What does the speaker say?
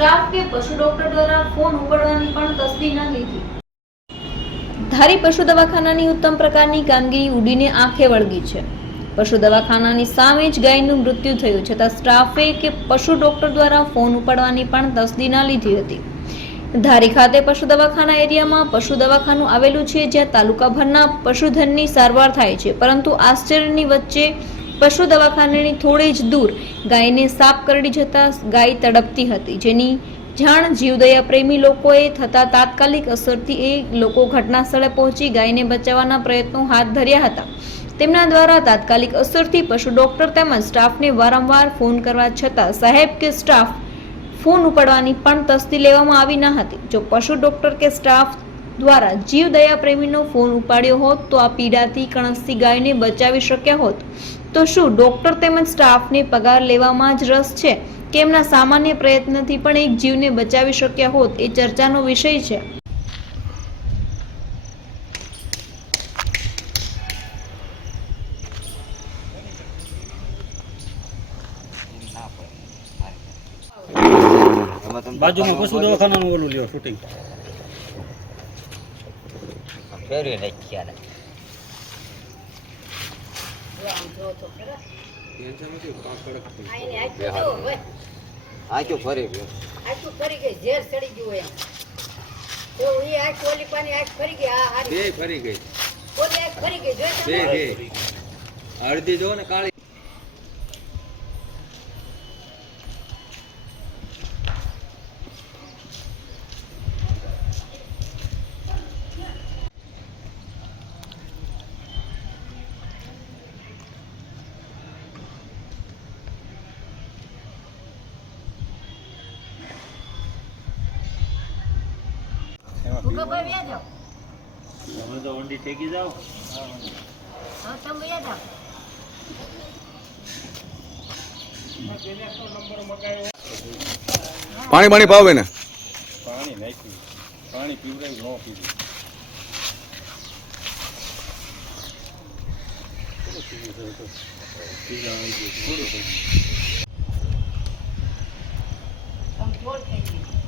Staff કે પશુ doctor દ્વારા ફોન ઉપાડવાની પણ તસ્દી ન લીધી। ધારી પશુ દવાખાનાની ઉત્તમ પ્રકારની કામગીરી ઉડીને આંખે વળગી છે। પશુ દવાખાનાની સામે જ ગાયનું મૃત્યુ થયું છતાં સ્ટાફે કે પશુ ડોક્ટર દ્વારા ફોન ઉપાડવાની પણ તસ્દી ન લીધી હતી। ધારી ખાતે પશુ દવાખાના એરિયામાં પશુ દવાખાનું આવેલું છે, જ્યાં તાલુકાભરના પશુધનની સારવાર થાય છે, પરંતુ આશ્ચર્યની વચ્ચે પશુ દવાખાનાની થોડે જ દૂર ગાયને સાપ કરડી જતા ગાય તડપતી હતી, જેની જાણ જીવદયા પ્રેમી લોકોએ થતા તાત્કાલિક અસરથી એ લોકો ઘટના સ્થળે પહોંચી ગાયને બચાવવાના પ્રયત્નો હાથ ધર્યા હતા। તેમના દ્વારા તાત્કાલિક અસરથી પશુ ડોક્ટર તેમજ સ્ટાફને વારંવાર ફોન કરવા છતાં સાહેબ કે સ્ટાફ ફોન ઉપાડવાની પણ તસ્દી લેવામાં આવી ન હતી। જો પશુ ડોક્ટર કે સ્ટાફ દ્વારા જીવદયા પ્રેમીનો ફોન ઉપાડ્યો હોત તો આ પીડાથી કણસતી ગાયને બચાવી શક્યા હોત। તો શું ડોક્ટર તેમજ સ્ટાફને પગાર લેવામાં જ રસ છે કે એમના સામાન્ય પ્રયત્નથી પણ એક જીવને બચાવી શક્યા હોત, એ ચર્ચાનો વિષય છે। બાજુમાં પશુ દવાખાનાનું ઓલું લ્યો શૂટિંગ ફેરવી નાખ્યા ને આચું ફરી ગયું, આખું ફરી ગઈ, ઝેર ચડી ગયું એમ તો ઈ આખ ઓલી પાણી આખ ફરી ગઈ, આ હારી બે ફરી ગઈ, ઓલી આખ ફરી ગઈ, જોઈ બે તમે બે અડધી જો ને કાળી ભૂખા ભાઈ વ્યા જાઓ, તમે તો ઊંડી ટેકી જાઓ। હા તમે વ્યા જાઓ। પાણી પાણી પાવે ને પાણી નાખ્યું, પાણી પીવડાવ્યું ન પીધું। કંટ્રોલ થઈ ગયું।